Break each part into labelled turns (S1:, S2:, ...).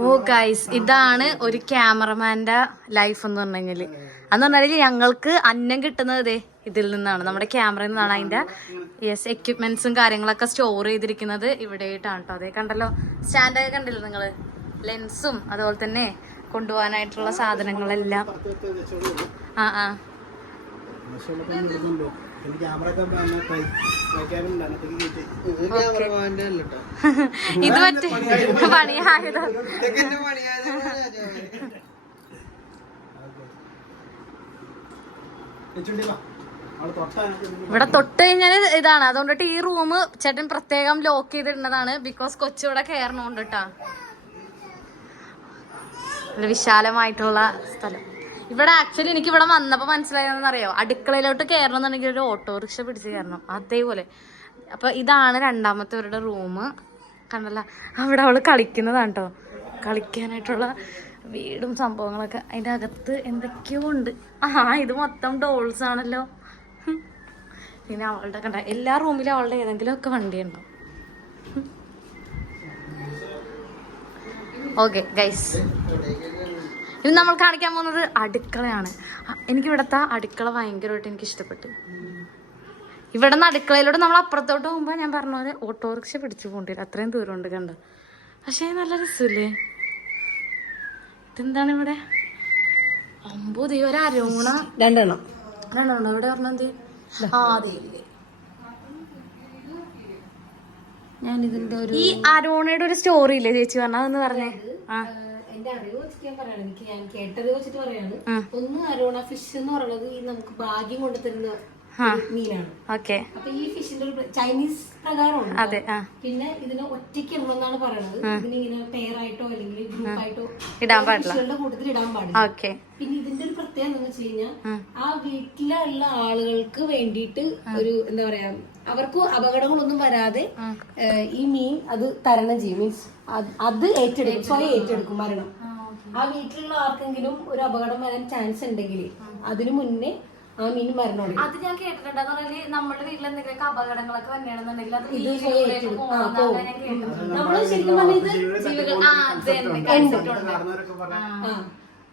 S1: ഓ guys ഇതാണ് ഒരു ക്യാമറമാന്റെ life എന്ന് പറഞ്ഞു അന്ന് പറഞ്ഞാൽ ഞങ്ങൾക്ക് അന്നം കിട്ടുന്നത് ഇതിൽ നിന്നാണ്. നമ്മുടെ ക്യാമറയിൽ നിന്നാണ് അതിന്റെ യെസ് എക്യുപ്മെന്റ്സും കാര്യങ്ങളൊക്കെ സ്റ്റോർ ചെയ്തിരിക്കുന്നത് ഇവിടെയായിട്ടാണ് കേട്ടോ അതേ കണ്ടല്ലോ സ്റ്റാൻഡൊക്കെ കണ്ടില്ലേ നിങ്ങൾ? ലെൻസും അതുപോലെ തന്നെ കൊണ്ടുപോകാനായിട്ടുള്ള സാധനങ്ങളെല്ലാം. ആ ആ. ഇത് മറ്റേ പണിയായതോ. ഇവിടെ തൊട്ട് കഴിഞ്ഞാൽ ഇതാണ്. അതുകൊണ്ടിട്ട് ഈ റൂം ചേട്ടൻ പ്രത്യേകം ലോക്ക് ചെയ്തിടുന്നതാണ്. ബിക്കോസ് കൊച്ചിവിടെ കയറണോണ്ട് കേട്ടാ വിശാലമായിട്ടുള്ള സ്ഥലം. ഇവിടെ ആക്ച്വലി എനിക്ക് ഇവിടെ വന്നപ്പോ മനസ്സിലായെന്നറിയോ അടുക്കളയിലോട്ട് കയറണം എന്നുണ്ടെങ്കിൽ ഒരു ഓട്ടോറിക്ഷ പിടിച്ച് കയറണം അതേപോലെ. അപ്പൊ ഇതാണ് രണ്ടാമത്തെ അവരുടെ റൂം കണ്ടല്ല? അവിടെ അവൾ കളിക്കുന്നതാണ് കേട്ടോ കളിക്കാനായിട്ടുള്ള വീടും സംഭവങ്ങളൊക്കെ അതിന്റെ അകത്ത് എന്തൊക്കെയോ ഉണ്ട്. ആ ഇത് മൊത്തം ഡോൾസ് ആണല്ലോ. പിന്നെ അവളുടെ കണ്ട എല്ലാ റൂമിലും അവളുടെ ഏതെങ്കിലും ഒക്കെ വണ്ടി ഉണ്ടാവും ഓക്കെ ഗൈസ് ഇനി നമ്മൾ കാണിക്കാൻ പോകുന്നത് അടുക്കളയാണ്. എനിക്ക് ഇവിടുത്തെ അടുക്കള ഭയങ്കരമായിട്ട് എനിക്ക് ഇഷ്ടപ്പെട്ടു. ഇവിടെ നിന്ന് അടുക്കളയിലൂടെ നമ്മൾ അപ്പുറത്തോട്ട് പോകുമ്പോൾ ഞാൻ പറഞ്ഞ പോലെ ഓട്ടോറിക്ഷ പിടിച്ചു പോകേണ്ടി വരും. അത്രയും ദൂരം ഉണ്ട് കണ്ട്? പക്ഷേ നല്ല രസമില്ലേ? ഇതെന്താണ് ഇവിടെ? ഒമ്പത് ഒരു അരോണ.
S2: രണ്ടെണ്ണം.
S1: രണ്ടെണ്ണം. ഇവിടെ പറഞ്ഞത് ആ അതെ
S2: ഞാൻ ഇതിന്റെ ഒരു
S1: ഈ അരോണയുടെ ഒരു സ്റ്റോറി ഇല്ലേ ചേച്ചി പറഞ്ഞ അതൊന്ന് പറഞ്ഞേ. ആ.
S2: എന്റെ അറിവ് വെച്ചിട്ട് ഞാൻ പറയാണ് എനിക്ക് ഞാൻ കേട്ടത് വെച്ചിട്ട് പറയാണ് ഒന്ന് അരോണ ഫിഷ് എന്ന് പറയുന്നത് ഈ നമുക്ക് ഭാഗ്യം കൊണ്ട് തരുന്ന
S1: ആ.
S2: ഒരു മീനാണ്.
S1: ഓക്കെ.
S2: അപ്പൊ ഈ ഫിഷിന്റെ ഒരു ചൈനീസ് പ്രകാരമാണ്
S1: അതെ
S2: പിന്നെ ഇതിനെ ഒറ്റയ്ക്ക് ഇടണമെന്നാണ് പറയണത്. ഇതിനെ ഇങ്ങനെ പെയർ ആയിട്ടോ അല്ലെങ്കിൽ ഗ്രൂപ്പ് ആയിട്ടോ
S1: ഇടാൻ പാടില്ല.
S2: ഫിഷുകളുടെ കൂട്ടത്തിൽ ഇടാൻ പാടില്ല.
S1: ഓക്കെ.
S2: പിന്നെ ഇതിന്റെ ഒരു പ്രത്യേകത എന്താണെന്ന് വെച്ച് കഴിഞ്ഞാൽ ആ. വീട്ടിലുള്ള ആളുകൾക്ക് വേണ്ടിയിട്ട് ഒരു എന്താ പറയാ അവർക്ക് അപകടങ്ങളൊന്നും വരാതെ ഈ മീൻ അത് തരണം ചെയ്യും. മീൻസ് അത് ഏറ്റെടുക്കും. സ്വയം ഏറ്റെടുക്കും. മരണം. ആ വീട്ടിലുള്ള ആർക്കെങ്കിലും ഒരു അപകടം വരാൻ ചാൻസ് ഉണ്ടെങ്കിൽ അതിനു മുന്നേ
S1: അത് ഞാൻ കേട്ടിട്ടുണ്ട്. പറഞ്ഞാൽ നമ്മുടെ വീട്ടിൽ എന്തെങ്കിലും അപകടങ്ങളൊക്കെ വന്നെയാണെന്നുണ്ടെങ്കിൽ അത്
S2: ആ
S1: പോകുന്നതാണ് ഞാൻ കേട്ടിട്ടുണ്ട്. അത്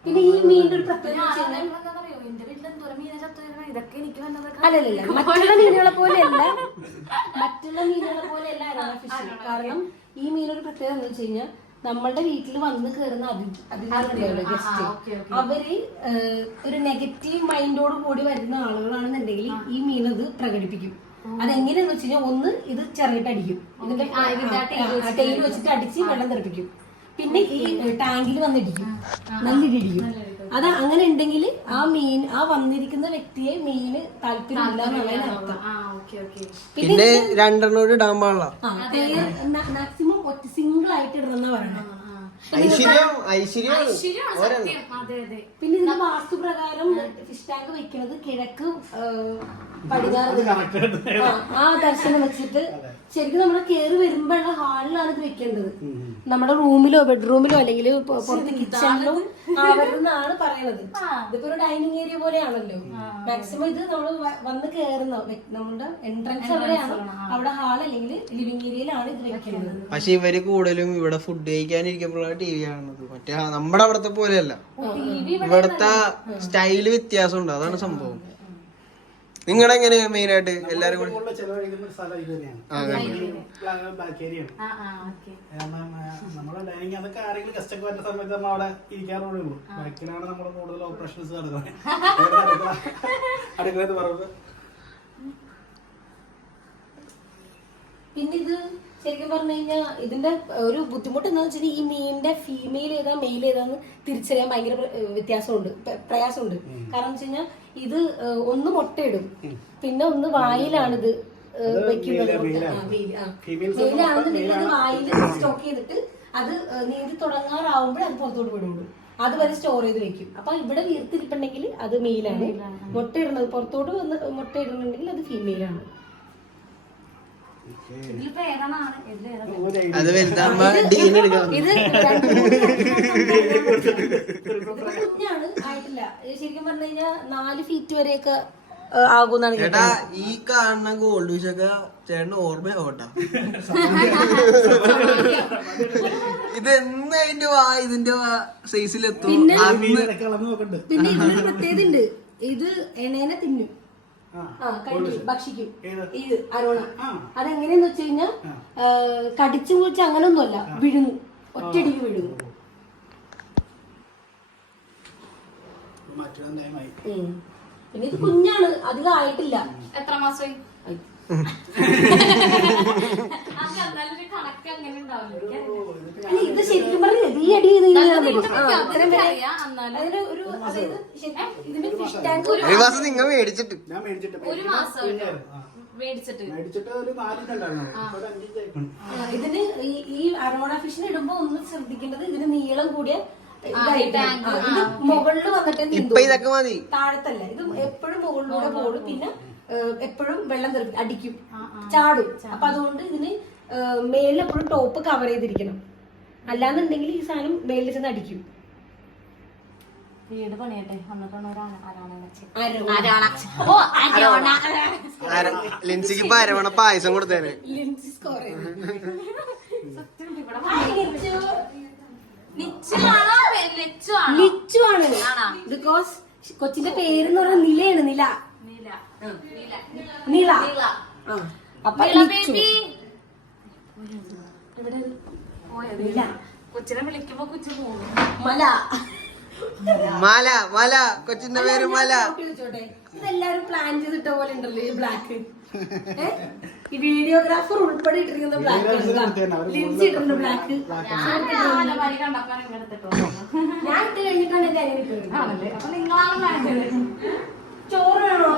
S2: പിന്നെ ഈ മീനിന്റെ ഒരു പ്രത്യേകത അല്ലല്ല മറ്റുള്ള മീനുകളെ പോലെയല്ല. മറ്റുള്ള മീനുകളെ പോലെയല്ല കാരണം ഈ മീനൊരു പ്രത്യേകത എന്താ വെച്ച് കഴിഞ്ഞാൽ നമ്മളുടെ വീട്ടിൽ വന്ന് കയറുന്ന അതി- അതിഥികളുണ്ടല്ലോ ഗസ്റ്റ് അവർ ഒരു നെഗറ്റീവ് മൈൻഡോട് കൂടി വരുന്ന ആളുകളാണെന്നുണ്ടെങ്കിൽ ഈ മീനത് പ്രകടിപ്പിക്കും. അതെങ്ങനെയാന്ന് വെച്ച് കഴിഞ്ഞാൽ ഒന്ന് ഇത് ചെറുകിട്ട് അടിക്കും. ഇതിന്റെ ടൈൽ വെച്ചിട്ട് അടിച്ച് വെള്ളം തെറിപ്പിക്കും. പിന്നെ ഈ ടാങ്കിൽ വന്നിടിക്കും നല്ലിടിക്കും അത് അങ്ങനെ ഉണ്ടെങ്കിൽ ആ മീൻ ആ വന്നിരിക്കുന്ന വ്യക്തിയെ മീന് താല്പര്യമില്ല എന്നുള്ളതിന് അർത്ഥം
S1: ആ ഓക്കെ ഓക്കെ
S3: പിന്നെ രണ്ടെണ്ണോട് ഇടാൻ പാടില്ല.
S2: മാക്സിമം ഒറ്റ സിംഗിൾ ആയിട്ട് ഇടണമെന്നാ പറയണം.
S3: ഐശ്വര്യം ഐശ്വര്യം
S1: സത്യം. അതെ അതെ.
S2: പിന്നെ ഇതിന്റെ വാസ്തു പ്രകാരം ഫിഷ് ടാങ്ക് വെക്കുന്നത് കിഴക്ക് പടിഞ്ഞാറ് ആ, ആ ദർശനം വെച്ചിട്ട് ശരിക്കും നമ്മൾ കയറി വരുമ്പോഴുള്ള ഹാളിലാണ് ഇത് വെക്കേണ്ടത്. നമ്മുടെ റൂമിലോ ബെഡ്റൂമിലോ അല്ലെങ്കിൽ പുറത്ത് കിച്ചണിലോ അവരുന്നാണ് പറയണത് ഇതിപ്പോ ഒരു ഡൈനിങ് ഏരിയ പോലെയാണല്ലോ. മാക്സിമം ഇത് നമ്മൾ വന്ന് കയറുന്ന നമ്മുടെ എൻട്രൻസ് അവിടെയാണ്. അവിടെ ഹാൾ അല്ലെങ്കിൽ ലിവിംഗ് ഏരിയയിലാണ് ഇത് വെക്കുന്നത്
S3: പക്ഷെ ഇവർ കൂടുതലും ഇവിടെ ഫുഡ് കഴിക്കാനിരിക്കുമ്പോഴാണ് ടി വി കാണുന്നത്. മറ്റേ നമ്മുടെ അവിടത്തെ പോലെയല്ല. ഇവിടുത്തെ സ്റ്റൈൽ വ്യത്യാസമുണ്ട്. അതാണ് സംഭവം. നിങ്ങളുടെ എങ്ങനെയാ മെയിൻ ആയിട്ട് എല്ലാരും കൂടി?
S4: നമ്മുടെ ഡൈനിങ് അതൊക്കെ ആരെങ്കിലും ഗസ്റ്റ് ഒക്കെ വരുന്ന സമയത്ത് നമ്മൾ അവിടെ ഇരിക്കാറുള്ളൂ. ബാക്കിലാണ് നമ്മൾ കൂടുതൽ ഓപ്പറേഷൻസ് അടുക്കളത്ത്
S2: പിന്നെ ഇത് ശരിക്കും പറഞ്ഞു കഴിഞ്ഞാൽ ഇതിന്റെ ഒരു ബുദ്ധിമുട്ട് എന്താ വെച്ചാൽ ഈ മീനിന്റെ ഫീമെയിൽ ഏതാ മെയിൽ ഏതാന്ന് തിരിച്ചറിയാൻ ഭയങ്കര വ്യത്യാസമുണ്ട് പ്ര- പ്രയാസമുണ്ട്. കാരണം വെച്ച് കഴിഞ്ഞാൽ ഇത് ഒന്ന് മുട്ടയിടും. പിന്നെ ഒന്ന് വായിലാണിത് വെക്കുന്നത്. മെയിലാണെന്നുണ്ടെങ്കിൽ അത് വായിൽ സ്റ്റോക്ക് ചെയ്തിട്ട് അത് നീന്തി തുടങ്ങാറാവുമ്പോൾ അത് പുറത്തോട്ട് വിടുള്ളൂ. അത് വരെ സ്റ്റോർ ചെയ്ത് വെക്കും. അപ്പൊ ഇവിടെ വീർത്തിരിപ്പുണ്ടെങ്കിൽ അത് മെയിലാണ് മുട്ടയിടുന്നത് പുറത്തോട്ട് വന്ന് മുട്ടയിടുന്നുണ്ടെങ്കിൽ അത് ഫീമെയിലാണ്
S3: അത് വലുതാകുമ്പോ ഡീൻ എടുക്കാം
S2: ഇത് രണ്ട് മൂന്ന് ഇത് കുഞ്ഞാണ്. ആയിട്ടില്ല. ഇത് ശരിക്കും പറഞ്ഞു കഴിഞ്ഞാൽ നാല് ഫീറ്റ് വരെയൊക്കെ ആകുന്നാണ്
S3: ചേട്ടാ ഈ കാണുന്ന ഗോൾഡ് വിഷൊക്കെ ചേട്ടന് ചേട്ടന് ഇത് എന്ന് അതിന്റെ വാ ഇതിന്റെ സൈസിലെത്തും
S2: പിന്നെ ഇതിനൊരു പ്രത്യേകത ഉണ്ട് ഇത് എണേനെ തിന്നും. ഭക്ഷിക്കും.
S4: ഏത്?
S2: ഇത് അരോണ.
S4: ആ.
S2: അതെങ്ങനെയാന്ന് വെച്ച് കഴിഞ്ഞാൽ കടിച്ചു മുറിച്ച് അങ്ങനൊന്നുമല്ല വിഴുങ്ങും. ഒറ്റയടിക്ക് വിഴുങ്ങും. പിന്നെ ഇത് കുഞ്ഞാണ് അധികം ആയിട്ടില്ല.
S1: എത്ര മാസമായി? അത് കണക്ക് അങ്ങനെ ഉണ്ടാവില്ല.
S2: അല്ല, ഇത് ശരിക്കും പറഞ്ഞില്ലേ? ഈ അടി അതിന് ഒരു അതായത് ശരിക്കും ഇതിന് ടാങ്ക്
S3: ഒരു മാസം നിങ്ങൾ മേടിച്ചിട്ട്.
S4: ഞാൻ മേടിച്ചിട്ട്
S1: ഒരു മാസം
S2: ഇതിന് ഈ അറോണ അരോണ ഫിഷിന് ഇടുമ്പോ ഒന്ന് ശ്രദ്ധിക്കേണ്ടത് ഇതിന് നീളം കൂടിയ ഇതായിട്ടാണ്. ഇത് മുകളിൽ വന്നിട്ട്
S3: മതി.
S2: താഴത്തല്ല ഇത് എപ്പോഴും മുകളിലൂടെ പോകും. പിന്നെ എപ്പോഴും വെള്ളം തെറിക്കും അടിക്കും ചാടും. അപ്പൊ അതുകൊണ്ട് ഇതിന് മേലിൽ എപ്പോഴും ടോപ്പ് കവർ ചെയ്തിരിക്കണം. അല്ലാന്നുണ്ടെങ്കിൽ ഈ സാധനം മേലിൽ ചെന്ന് അടിക്കും.
S1: വീട് പണിയട്ടെ?
S3: ലിൻസിക്ക് ഇപ്പൊ അരവണ പായസം കൊടുത്തേനെ?
S2: ബിക്കോസ് കൊച്ചിന്റെ പേരെന്ന് പറഞ്ഞ നിലയാണ് നില.
S1: നില. നില.
S2: അപ്പൊ
S1: കൊച്ചിനെ വിളിക്കുമ്പോ കൊച്ചു പോകും.
S2: മല.
S3: മല മല. കൊച്ചിന്റെ പേര് മല.
S2: ഇതെല്ലാരും പ്ലാൻ ചെയ്തിട്ട പോലെ ഉണ്ടല്ലോ ഈ ബ്ലാക്ക് ഈ വീഡിയോഗ്രാഫർ ഉൾപ്പെടെ ഇട്ടിരിക്കുന്ന ബ്ലാക്ക് ലിൻസി ഇട്ടിട്ടുണ്ട് ബ്ലാക്ക്. ഞാൻ ഇട്ട് കഴിഞ്ഞിട്ടാണ് എന്റെ ചോറ് വേണോ?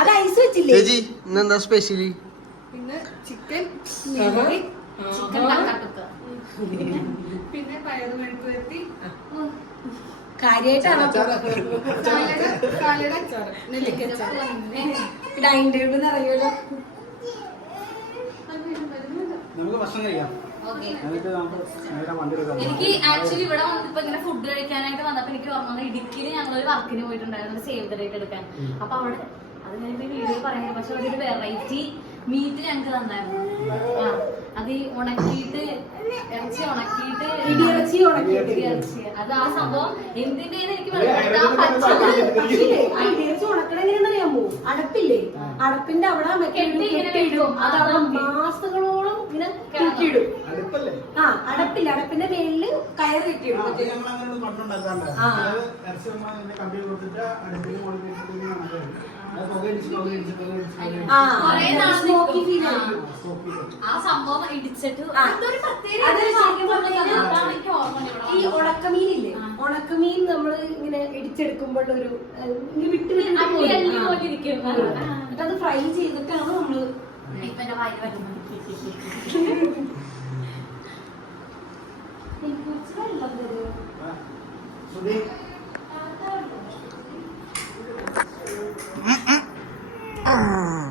S2: അത് ഐസ് വെച്ചില്ലേ?
S3: ചേച്ചി ഇന്നെന്താ സ്പെഷ്യലി
S5: പിന്നെ ചിക്കൻ
S1: ചിക്കൻ തക്കാട്ടുക്ക്.
S5: പിന്നെ പയറ് മെഴുക്ക് വരുത്തി
S2: കാര്യമായിട്ടാണ്
S5: അച്ചാറ്
S2: ഡൈനിങ് ടേബിൾ
S4: നമുക്ക് ഭക്ഷണം കഴിക്കാം.
S1: എനിക്ക് ആക്ച്വലി ഇവിടെ വന്നിപ്പോ ഇങ്ങനെ ഫുഡ് കഴിക്കാനായിട്ട് വന്നപ്പോ എനിക്ക് ഓർമ്മ ഇടുക്കിയിൽ ഞങ്ങൾ ഒരു വർക്കിന് പോയിട്ടുണ്ടായിരുന്നു സേവ് ദ ഡേറ്റ് എടുക്കാൻ. അപ്പൊ അവിടെ അത് ഞാൻ വീഡിയോ പറയുന്നത് പക്ഷെ ഒരു വെറൈറ്റി മീറ്റ് ഞങ്ങൾക്ക് തന്നായിരുന്നു ആ അത് ഈ ഉണക്കിയിട്ട് ഇറച്ചി ഉണക്കിയിട്ട്
S2: ഇടിയിറച്ചി ഉണക്കിയിട്ട്.
S1: ഇറച്ചി അത് ആ സംഭവം എന്തിന്റെ എനിക്ക്
S2: ഇടിയിറച്ചി ഉണക്കണ എങ്ങനെയാണെന്നറിയാമോ? അടപ്പില്ലേ? അടപ്പിന്റെ അവിടെ കെട്ടിയിടും.
S1: വെക്കും.
S2: അത് അവിടെ മാസങ്ങളോളം ഇങ്ങനെ
S4: അടുപ്പല്ലേ?
S2: ആ അടപ്പില്ല. അടപ്പിന്റെ മേലിൽ കയറ് കെട്ടിയിടും.
S4: ആ,
S2: ആ.
S1: സംഭവം ഇടിച്ചിട്ട്. അതൊരു പ്രത്യേക
S2: ഈ ഉണക്കമീനില്ലേ? ഉണക്കമീൻ നമ്മൾ ഇങ്ങനെ ഇടിച്ചെടുക്കുമ്പോഴൊരു വിട്ട് അത് ഫ്രൈ ചെയ്തിട്ടാണ് നമ്മൾ
S1: ഇപ്പൊ എന്റെ വായിൽ